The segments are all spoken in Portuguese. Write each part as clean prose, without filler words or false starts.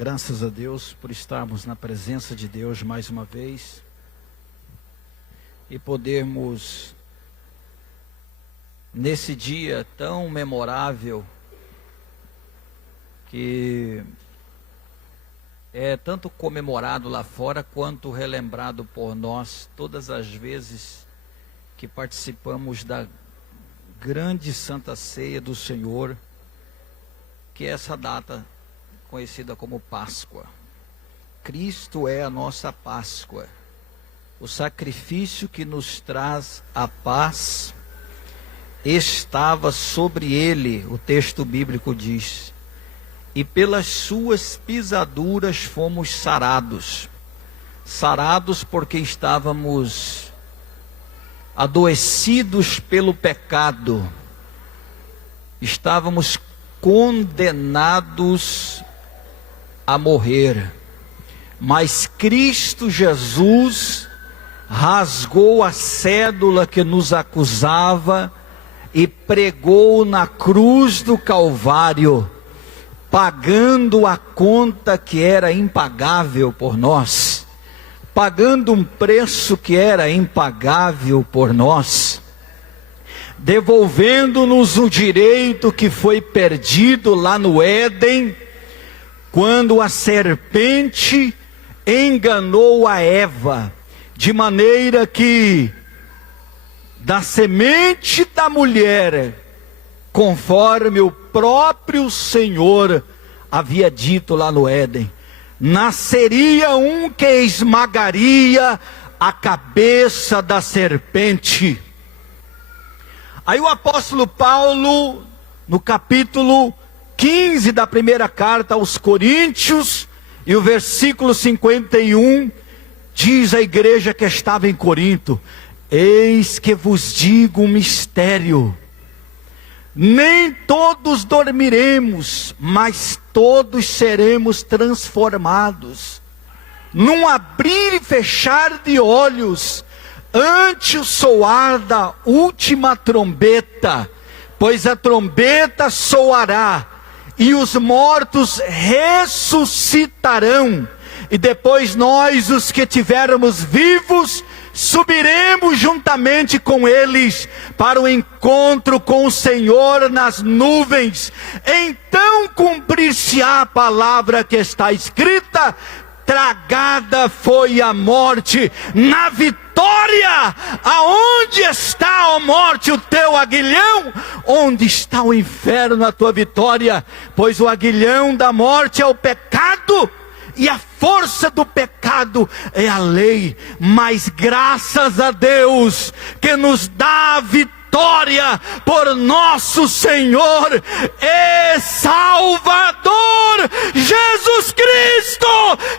Graças a Deus por estarmos na presença de Deus mais uma vez e podermos, nesse dia tão memorável, que é tanto comemorado lá fora quanto relembrado por nós todas as vezes que participamos da grande Santa Ceia do Senhor, que é essa data conhecida como Páscoa. Cristo é a nossa Páscoa, o sacrifício que nos traz a paz estava sobre ele, o texto bíblico diz, e pelas suas pisaduras fomos sarados. Sarados porque estávamos adoecidos pelo pecado, estávamos condenados a morrer, mas Cristo Jesus rasgou a cédula que nos acusava e pregou na cruz do Calvário, pagando a conta que era impagável por nós, pagando um preço que era impagável por nós, devolvendo-nos o direito que foi perdido lá no Éden, quando a serpente enganou a Eva, de maneira que da semente da mulher, conforme o próprio Senhor havia dito lá no Éden, nasceria um que esmagaria a cabeça da serpente. Aí o apóstolo Paulo, no capítulo 15 da primeira carta aos Coríntios, e o versículo 51, diz à igreja que estava em Corinto: eis que vos digo um mistério, nem todos dormiremos, mas todos seremos transformados, num abrir e fechar de olhos, ante o soar da última trombeta, pois a trombeta soará, e os mortos ressuscitarão, e depois nós, os que tivermos vivos, subiremos juntamente com eles para o encontro com o Senhor nas nuvens. Então cumprir-se-á a palavra que está escrita: tragada foi a morte na vitória. Aonde está, ó morte, o teu aguilhão? Onde está o inferno, a tua vitória? Pois o aguilhão da morte é o pecado, e a força do pecado é a lei. Mas graças a Deus que nos dá a vitória por nosso Senhor e Salvador Jesus Cristo,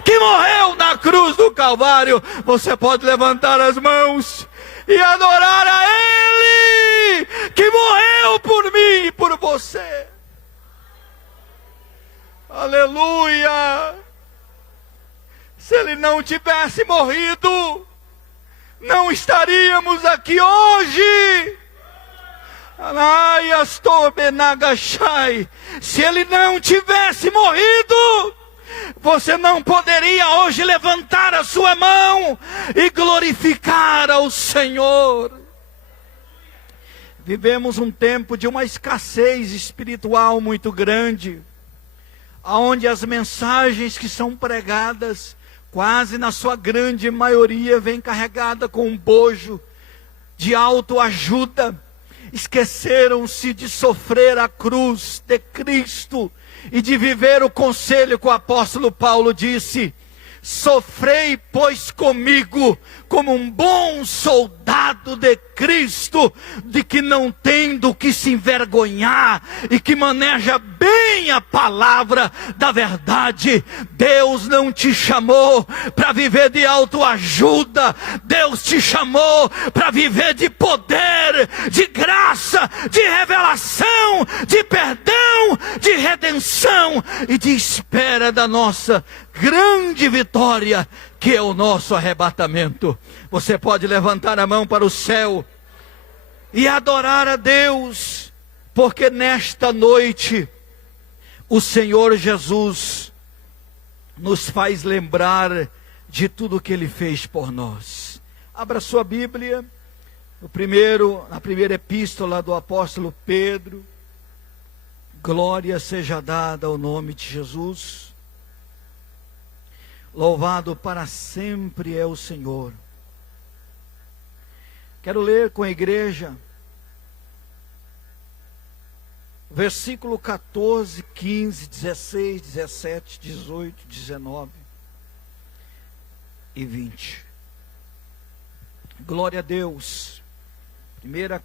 que morreu na cruz do Calvário. Você pode levantar as mãos e adorar a Ele, que morreu por mim e por você. Aleluia! Se Ele não tivesse morrido, não estaríamos aqui hoje. Se Ele não tivesse morrido, você não poderia hoje levantar a sua mão e glorificar ao Senhor. Vivemos um tempo de uma escassez espiritual muito grande, onde as mensagens que são pregadas, quase na sua grande maioria, vem carregada com um bojo de autoajuda. Esqueceram-se de sofrer a cruz de Cristo e de viver o conselho que o apóstolo Paulo disse: sofrei, pois, comigo, como um bom soldado de Cristo, de que não tem do que se envergonhar, e que maneja bem a palavra da verdade. Deus não te chamou para viver de autoajuda, Deus te chamou para viver de poder, de graça, de revelação, de perdão, de redenção e de espera da nossa grande vitória, que é o nosso arrebatamento. Você pode levantar a mão para o céu e adorar a Deus, porque nesta noite o Senhor Jesus nos faz lembrar de tudo que Ele fez por nós. Abra sua Bíblia, na primeira epístola do apóstolo Pedro. Glória seja dada ao nome de Jesus. Louvado para sempre é o Senhor. Quero ler com a igreja versículo 14, 15, 16, 17, 18, 19 e 20. Glória a Deus. Primeira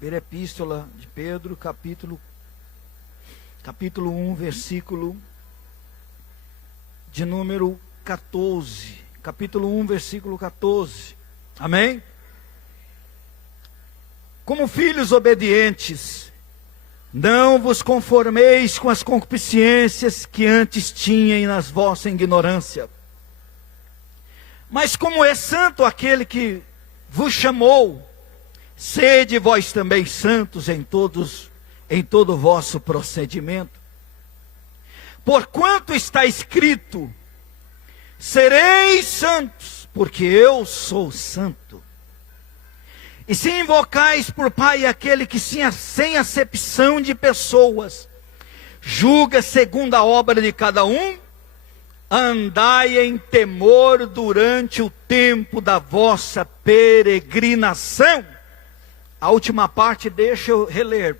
epístola de Pedro, capítulo 1, versículo de número 14. Capítulo 1, versículo 14. Amém? Como filhos obedientes, não vos conformeis com as concupiscências que antes tinham na vossa ignorância. Mas como é santo aquele que vos chamou, sede vós também santos em todo o vosso procedimento. Porquanto está escrito, sereis santos, porque eu sou santo. E se invocais por Pai aquele que sem acepção de pessoas, julga segundo a obra de cada um, andai em temor durante o tempo da vossa peregrinação. A última parte deixa eu reler,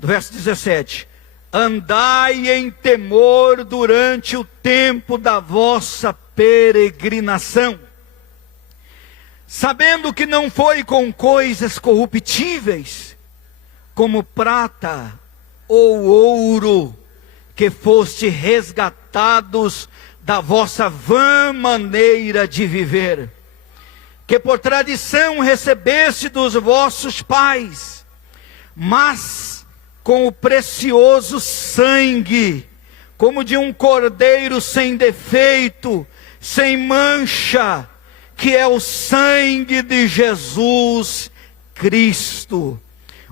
do verso 17. Andai em temor durante o tempo da vossa peregrinação, sabendo que não foi com coisas corruptíveis, como prata ou ouro, que foste resgatados da vossa vã maneira de viver, que por tradição recebeste dos vossos pais, mas com o precioso sangue, como de um cordeiro sem defeito, sem mancha, que é o sangue de Jesus Cristo,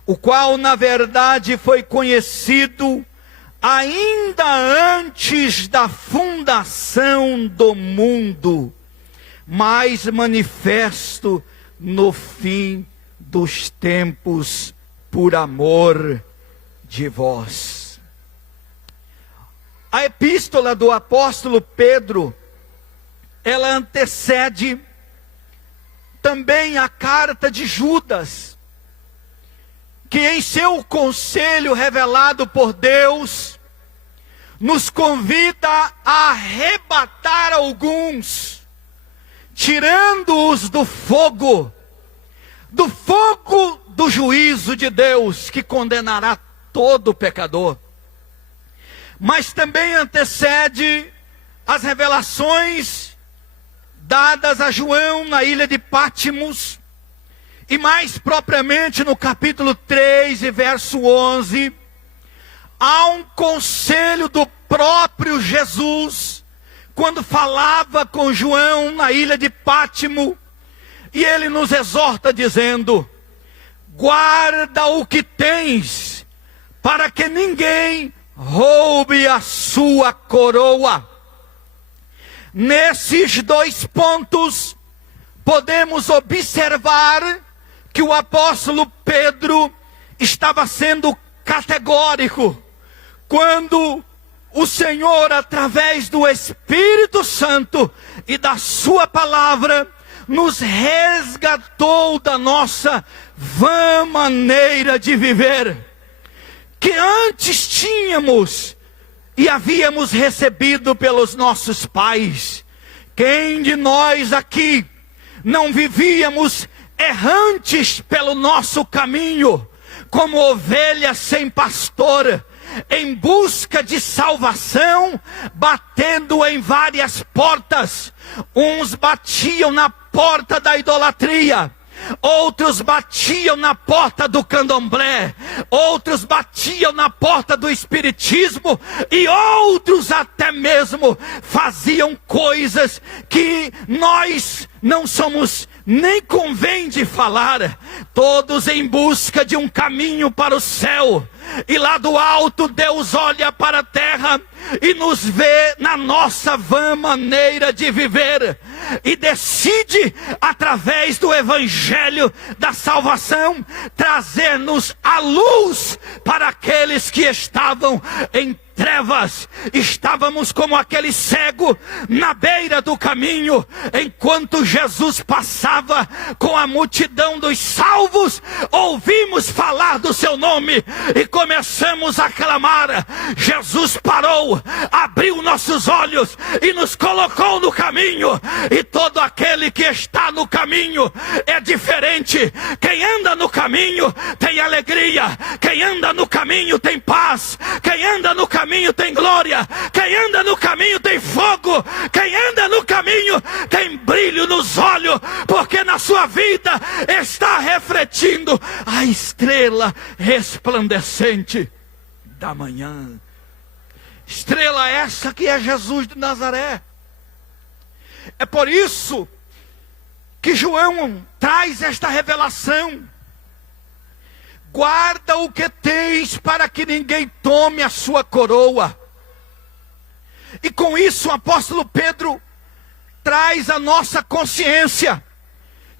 o qual na verdade foi conhecido ainda antes da fundação do mundo, mas manifesto no fim dos tempos por amor de vós. A epístola do apóstolo Pedro, ela antecede também a carta de Judas, que em seu conselho revelado por Deus, nos convida a arrebatar alguns, tirando-os do fogo do juízo de Deus, que condenará todo pecador. Mas também antecede as revelações dadas a João na ilha de Pátimos, e mais propriamente no capítulo 3 e verso 11, há um conselho do próprio Jesus, quando falava com João na ilha de Pátimo, e ele nos exorta dizendo: guarda o que tens, para que ninguém roube a sua coroa. Nesses dois pontos, podemos observar que o apóstolo Pedro estava sendo categórico, quando o Senhor, através do Espírito Santo e da sua palavra, nos resgatou da nossa vã maneira de viver, que antes tínhamos e havíamos recebido pelos nossos pais. Quem de nós aqui não vivíamos errantes pelo nosso caminho, como ovelhas sem pastor, em busca de salvação, batendo em várias portas? Uns batiam na porta da idolatria, outros batiam na porta do candomblé, outros batiam na porta do espiritismo, e outros até mesmo faziam coisas que nós não somos nem convém de falar, todos em busca de um caminho para o céu. E lá do alto Deus olha para a terra, e nos vê na nossa vã maneira de viver, e decide, através do Evangelho da salvação, trazer-nos a luz para aqueles que estavam em trevas. Estávamos como aquele cego na beira do caminho, enquanto Jesus passava com a multidão dos salvos. Ouvimos falar do seu nome e começamos a clamar. Jesus parou, abriu nossos olhos e nos colocou no caminho. E todo aquele que está no caminho é diferente. Quem anda no caminho tem alegria, quem anda no caminho tem paz, quem anda no caminho tem glória, quem anda no caminho tem fogo, quem anda no caminho tem brilho nos olhos, porque na sua vida está refletindo a estrela resplandecente da manhã. Estrela essa que é Jesus de Nazaré. É por isso que João traz esta revelação. Guarda o que tens para que ninguém tome a sua coroa. E com isso o apóstolo Pedro traz a nossa consciência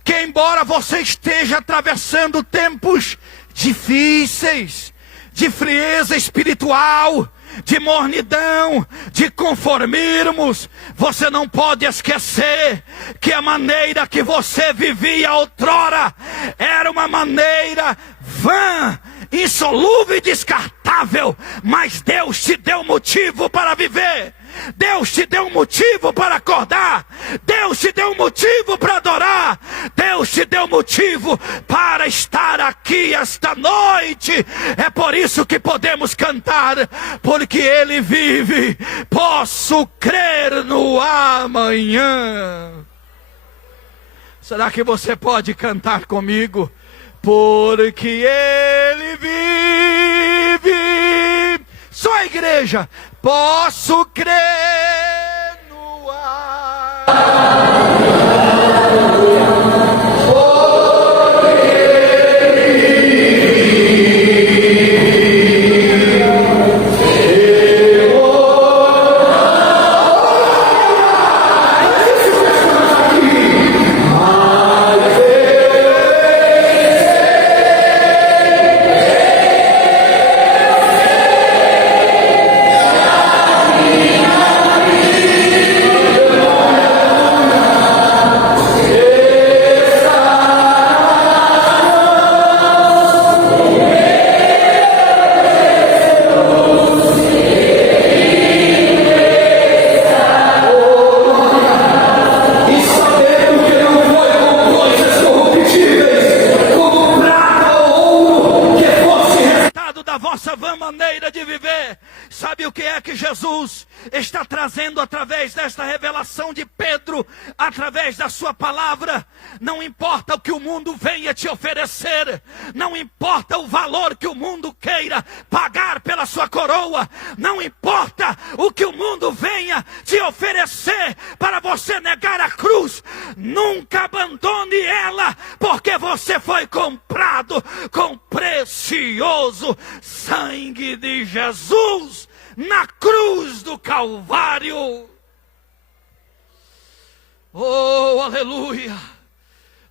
que, embora você esteja atravessando tempos difíceis, de frieza espiritual, de mornidão, de conformismos, você não pode esquecer que a maneira que você vivia outrora era uma maneira vã, insolúvel e descartável, mas Deus te deu motivo para viver. Deus te deu um motivo para acordar, Deus te deu um motivo para adorar, Deus te deu motivo para estar aqui esta noite. É por isso que podemos cantar, porque Ele vive, posso crer no amanhã. Será que você pode cantar comigo? Porque Ele vive. Só a igreja. Posso crer no Jesus está trazendo através desta revelação de Pedro, através da sua palavra. Não importa o que o mundo venha te oferecer, não importa o valor que o mundo queira pagar pela sua coroa, não importa o que o mundo venha te oferecer para você negar a cruz, nunca abandone ela, porque você foi comprado com precioso sangue de Jesus na cruz do Calvário. Oh, aleluia!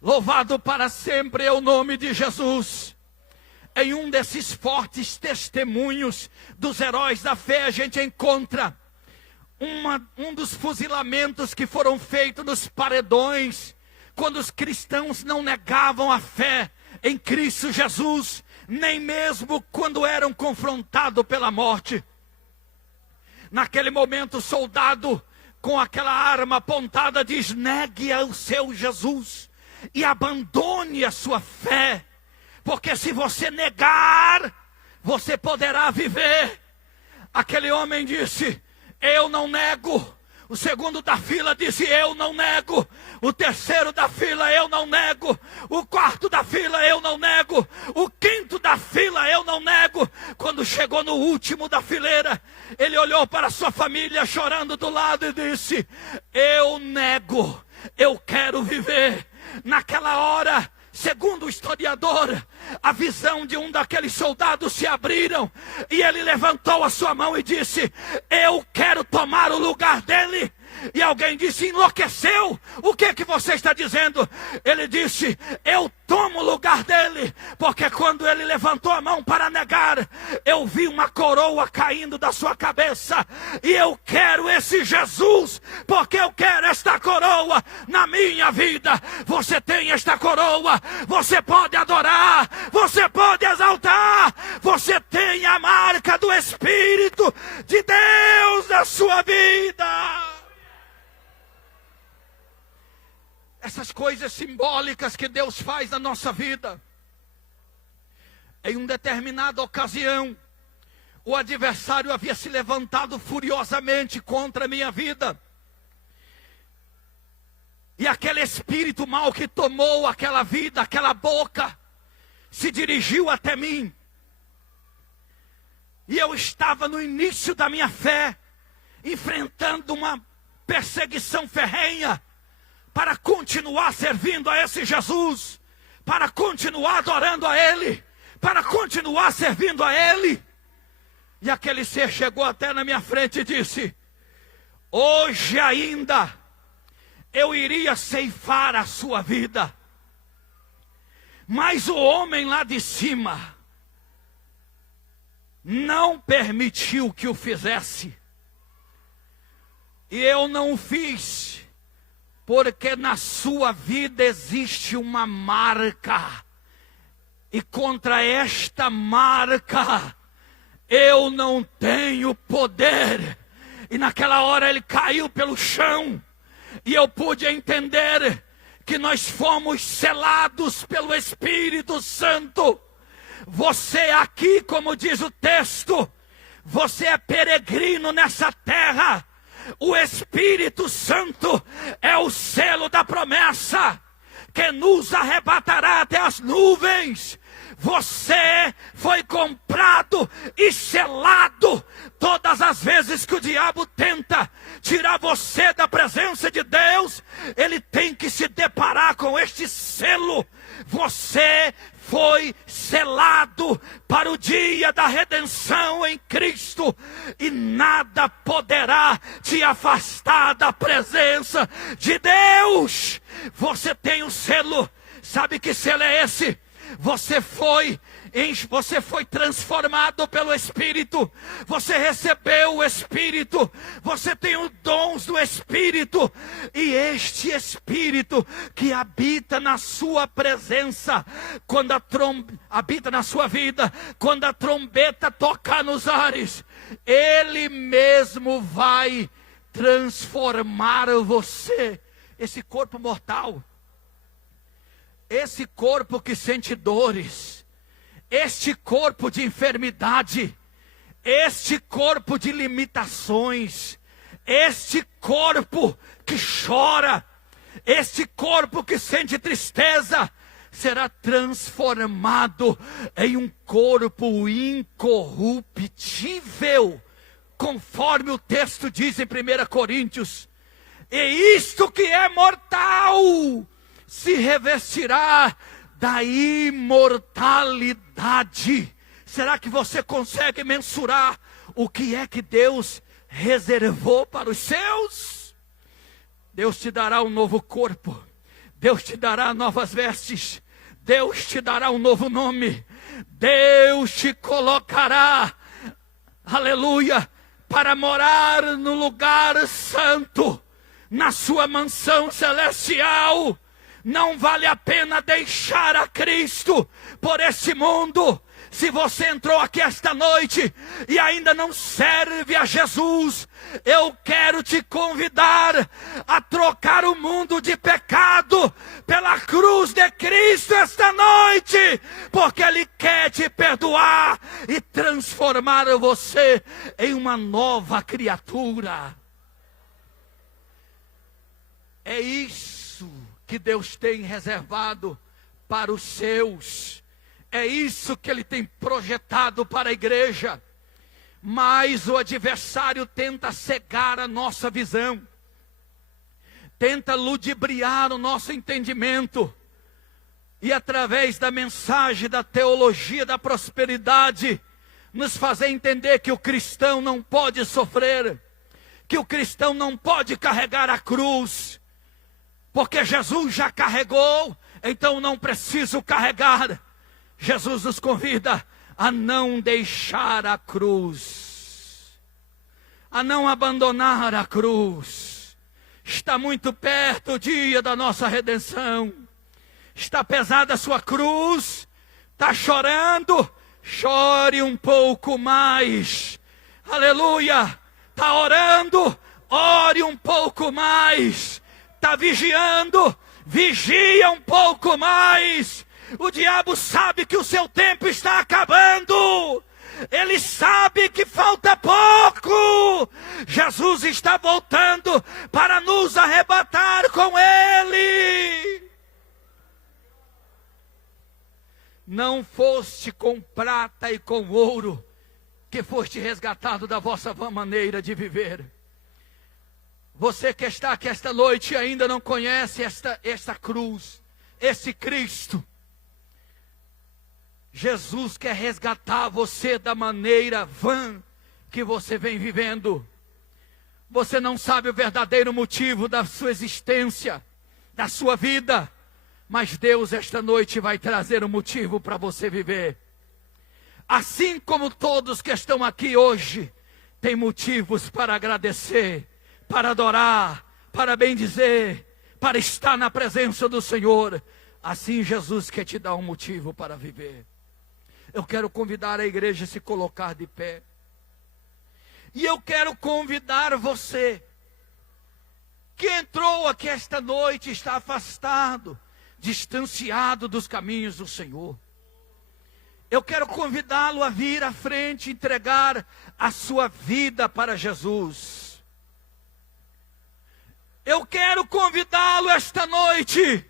Louvado para sempre é o nome de Jesus. Em um desses fortes testemunhos dos heróis da fé, a gente encontra um dos fuzilamentos que foram feitos nos paredões, quando os cristãos não negavam a fé em Cristo Jesus, nem mesmo quando eram confrontados pela morte. Naquele momento, o soldado, com aquela arma apontada, diz: negue o seu Jesus e abandone a sua fé, porque se você negar, você poderá viver. Aquele homem disse: eu não nego. O segundo da fila disse: eu não nego. O terceiro da fila: eu não nego. O quarto da fila: eu não nego. O quinto da fila: eu não nego. Quando chegou no último da fileira, ele olhou para sua família chorando do lado e disse: eu nego, eu quero viver. Naquela hora, Segundo o historiador, a visão de um daqueles soldados se abriram e ele levantou a sua mão e disse: eu quero tomar o lugar dele. E alguém disse: enlouqueceu? O que que você está dizendo? Ele disse: eu tomo o lugar dele, porque quando ele levantou a mão para negar, eu vi uma coroa caindo da sua cabeça, e eu quero esse Jesus, porque eu quero esta coroa na minha vida. Você tem esta coroa, você pode adorar, você pode exaltar, você tem a marca do Espírito de Deus na sua vida. Essas coisas simbólicas que Deus faz na nossa vida. Em uma determinada ocasião, o adversário havia se levantado furiosamente contra a minha vida. E aquele espírito mau que tomou aquela vida, aquela boca, se dirigiu até mim. E eu estava no início da minha fé, enfrentando uma perseguição ferrenha, para continuar servindo a esse Jesus, para continuar adorando a Ele, para continuar servindo a Ele. E aquele ser chegou até na minha frente e disse: hoje ainda eu iria ceifar a sua vida, mas o homem lá de cima não permitiu que o fizesse, e eu não o fiz, porque na sua vida existe uma marca, e contra esta marca eu não tenho poder. E naquela hora ele caiu pelo chão, e eu pude entender que nós fomos selados pelo Espírito Santo. Você aqui, como diz o texto, você é peregrino nessa terra. O Espírito Santo é o selo da promessa que nos arrebatará até as nuvens. Você foi comprado e selado. Todas as vezes que o diabo tenta tirar você da presença de Deus, ele tem que se deparar com este selo. Você foi selado para o dia da redenção em Cristo, e nada poderá te afastar da presença de Deus. Você tem um selo. Sabe que selo é esse? Você foi transformado pelo Espírito, você recebeu o Espírito, você tem os dons do Espírito, e este Espírito que habita na sua presença, quando habita na sua vida, quando a trombeta tocar nos ares, Ele mesmo vai transformar você. Esse corpo mortal, esse corpo que sente dores, este corpo de enfermidade, este corpo de limitações, este corpo que chora, este corpo que sente tristeza, será transformado em um corpo incorruptível, conforme o texto diz em 1 Coríntios. E isto que é mortal se revestirá da imortalidade. Será que você consegue mensurar o que é que Deus reservou para os seus? Deus te dará um novo corpo, Deus te dará novas vestes, Deus te dará um novo nome, Deus te colocará, aleluia, para morar no lugar santo, na sua mansão celestial. Não vale a pena deixar a Cristo por este mundo. Se você entrou aqui esta noite e ainda não serve a Jesus, eu quero te convidar a trocar o mundo de pecado pela cruz de Cristo esta noite, porque Ele quer te perdoar e transformar você em uma nova criatura. É isso que Deus tem reservado para os seus. É isso que Ele tem projetado para a igreja. Mas o adversário tenta cegar a nossa visão, tenta ludibriar o nosso entendimento. e através da mensagem da teologia da prosperidade, nos fazer entender que o cristão não pode sofrer, que o cristão não pode carregar a cruz, porque Jesus já carregou, então não preciso carregar. Jesus nos convida a não deixar a cruz, a não abandonar a cruz. Está muito perto o dia da nossa redenção. Está pesada a sua cruz, está chorando, chore um pouco mais. Aleluia! Está orando, ore um pouco mais. Está vigiando, vigia um pouco mais. O diabo sabe que o seu tempo está acabando. Ele sabe que falta pouco. Jesus está voltando para nos arrebatar com Ele. Não foste com prata e com ouro que foste resgatado da vossa vã maneira de viver. Você que está aqui esta noite e ainda não conhece esta cruz, esse Cristo. Jesus quer resgatar você da maneira vã que você vem vivendo. Você não sabe o verdadeiro motivo da sua existência, da sua vida. Mas Deus esta noite vai trazer um motivo para você viver. Assim como todos que estão aqui hoje, têm motivos para agradecer, para adorar, para bendizer, para estar na presença do Senhor. Assim Jesus quer te dar um motivo para viver. Eu quero convidar a igreja a se colocar de pé. E eu quero convidar você, que entrou aqui esta noite, está afastado, distanciado dos caminhos do Senhor. Eu quero convidá-lo a vir à frente, entregar a sua vida para Jesus. Eu quero convidá-lo esta noite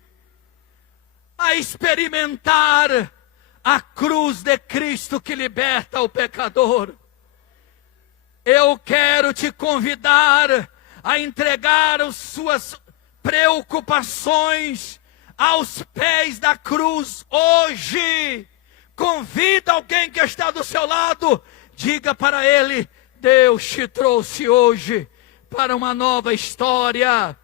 a experimentar a cruz de Cristo que liberta o pecador. Eu quero te convidar a entregar as suas preocupações aos pés da cruz hoje. Convida alguém que está do seu lado, diga para ele: Deus te trouxe hoje para uma nova história.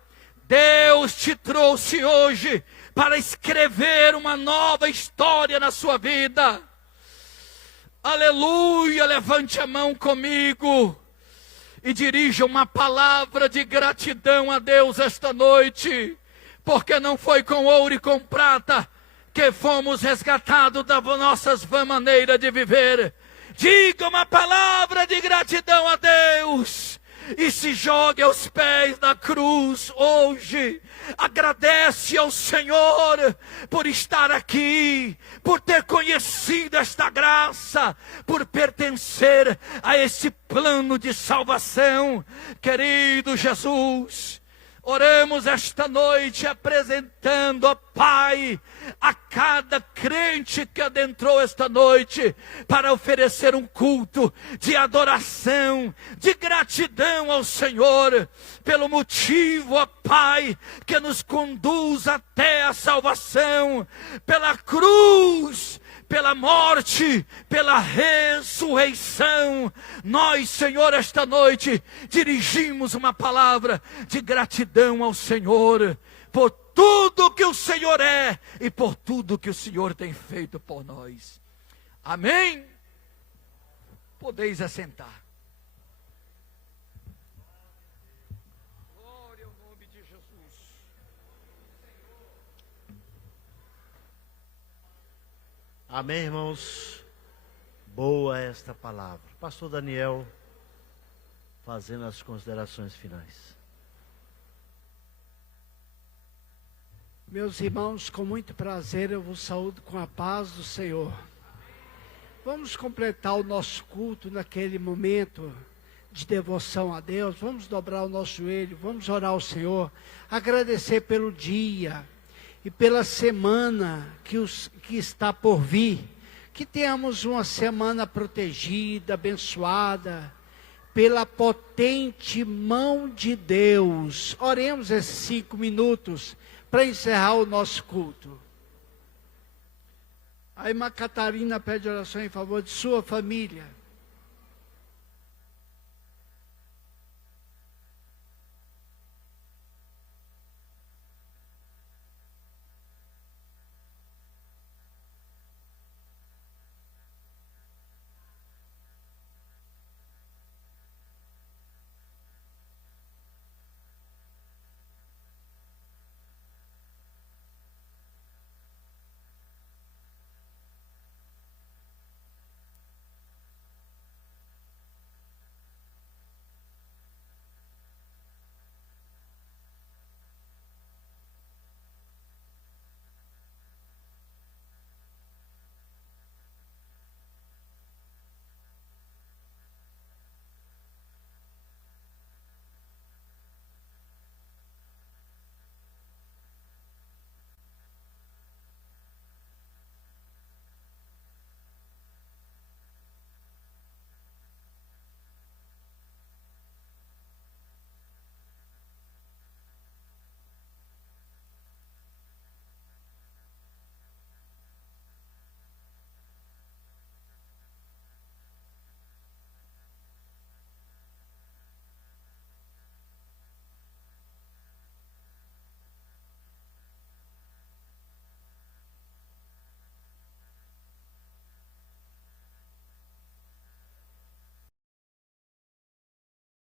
Deus te trouxe hoje para escrever uma nova história na sua vida. Aleluia, levante a mão comigo e dirija uma palavra de gratidão a Deus esta noite, porque não foi com ouro e com prata que fomos resgatados da nossas vã maneira de viver. Diga uma palavra de gratidão a Deus e se jogue aos pés da cruz hoje. Agradece ao Senhor por estar aqui, por ter conhecido esta graça, por pertencer a esse plano de salvação. Querido Jesus, oramos esta noite apresentando, ó Pai, a cada crente que adentrou esta noite para oferecer um culto de adoração, de gratidão ao Senhor, pelo motivo, ó Pai, que nos conduz até a salvação, pela cruz, pela morte, pela ressurreição. Nós, Senhor, esta noite dirigimos uma palavra de gratidão ao Senhor, por tudo que o Senhor é e por tudo que o Senhor tem feito por nós. Amém? Podeis assentar. Glória ao nome de Jesus. Amém, irmãos? Boa esta palavra. Pastor Daniel, fazendo as considerações finais. Meus irmãos, com muito prazer eu vos saúdo com a paz do Senhor. Vamos completar o nosso culto naquele momento de devoção a Deus. Vamos dobrar o nosso joelho, vamos orar ao Senhor, agradecer pelo dia e pela semana que está por vir. Que tenhamos uma semana protegida, abençoada, pela potente mão de Deus. Oremos esses 5 minutos para encerrar o nosso culto. A irmã Catarina pede oração em favor de sua família.